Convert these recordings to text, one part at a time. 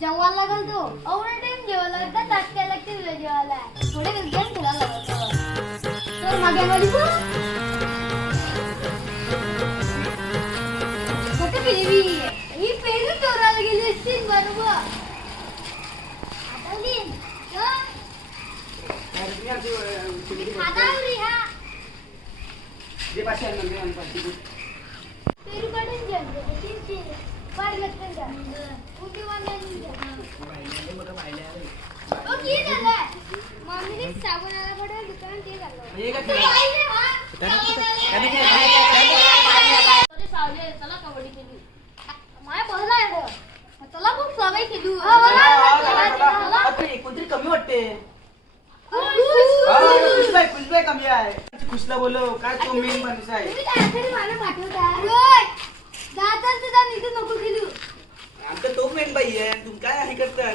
जेवायला लागल तो एवढा टाइम जेवायला लागता ताटक्या लागते तुला जेवायला थोडे गेम खेळायला लागत तर मागे वाली कुठे गेली ही पेरू चोरायला गेली असतील बरोबर आता दिन पेरू काढून घ्या बाहेर लागतं का कुठे मम्मीने साबण आला पडेल दुकानात ते चला कबड्डी खेळू माया बहला आहे चला खूप सवय खेळू कोणतरी कमी वाटते खुशबाई कमी आहे खुशला बोलो काय तो मेन माणूस आहे मला पाठवता जाता सुद्धा निघून नको खेळू आमचा तो मेन बाई आहे तुम काय आहे करता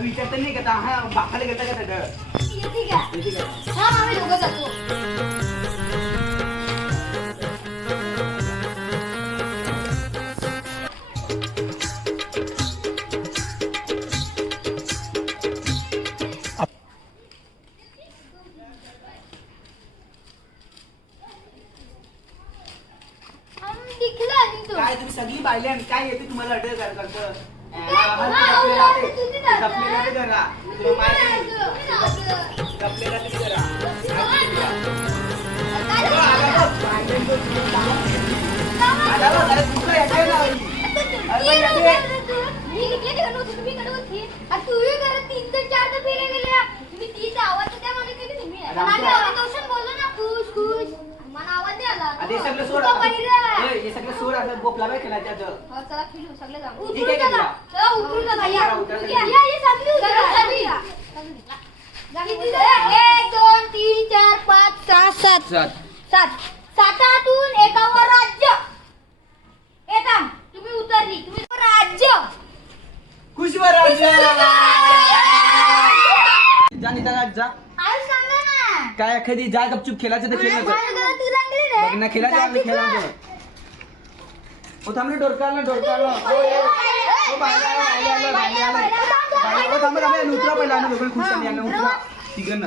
विचारता नाही का हा बापाला घेता का सगळं हा आम्ही दोघं जातो काय तुम्ही सगळी पाहिले आणि काय येते तुम्हाला अटक करतं सगळं सोड असं बोपला बाय खेळा त्याचं चला खेळू सगळे जाऊ ठीक आहे चला उतरू चला या या ये सामने एक दोन तीन चार पाच सहा सात सात सातातून एकावर राज्य येता तुम्ही उतरली तुम्ही राज्य खुशवर राज्य जा निघा जा काय सांगा ना काय कधी जा गपचूप खेळायचं तर खेळायचं बघ ना खेळायचं खेळायचं ओ थांबले डोरकाला उतरा पहिला आम्ही लोकांना खुश झाली यांना उतरा तिघांना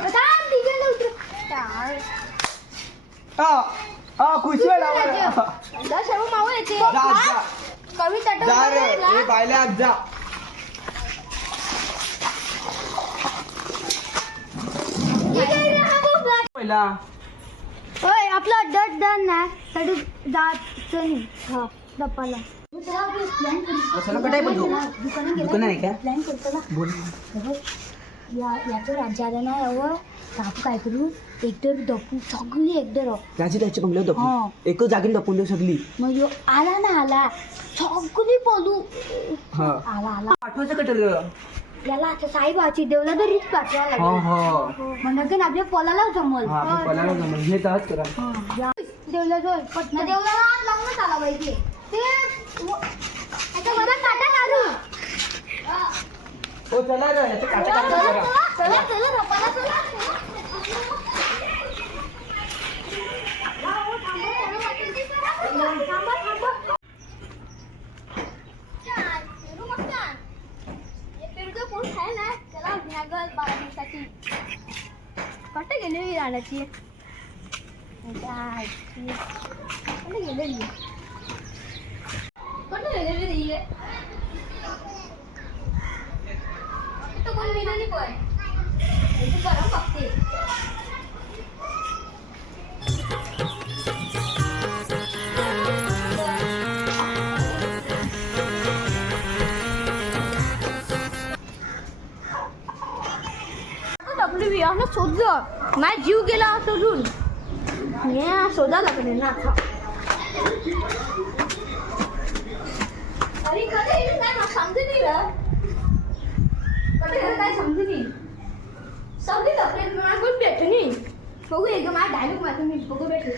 खुश सर्व मावळ येते कविता जा रे बायला आज जा पहिला होय आपला डट डन ना साठी जात नाही हा दप्पाला दुकान आहे का प्लॅन करतो बोल याचं राज्याला ना यावं आपण काय करू एकतर दपून सगळी एकतर राजी त्याच्या बंगल्यावर दपून एकच जागी दपून देऊ सगळी मग आला ना आला सगळी बोलू आला आला पाठवायचं कटर याला आता साईबाची देवला तर रीच पाठवा लागेल म्हणजे आपल्या पोलाला जमल हे जाच करा देवला जो देवला हात लावूनच आला पाहिजे ते मला काटा काढू हो चला रे याचे काटा काटा चला चला रपाला चला कुठे गेली राणाची गेलेली कुठे गेलेली तो कोण गेलेली पण गरम बघते शोधलं माझा जीव गेला शोधून शोधा लागले ना अरे कधी काय समजे नाही बघू एकदम माझा डायलॉग माझा मी बघू भेटले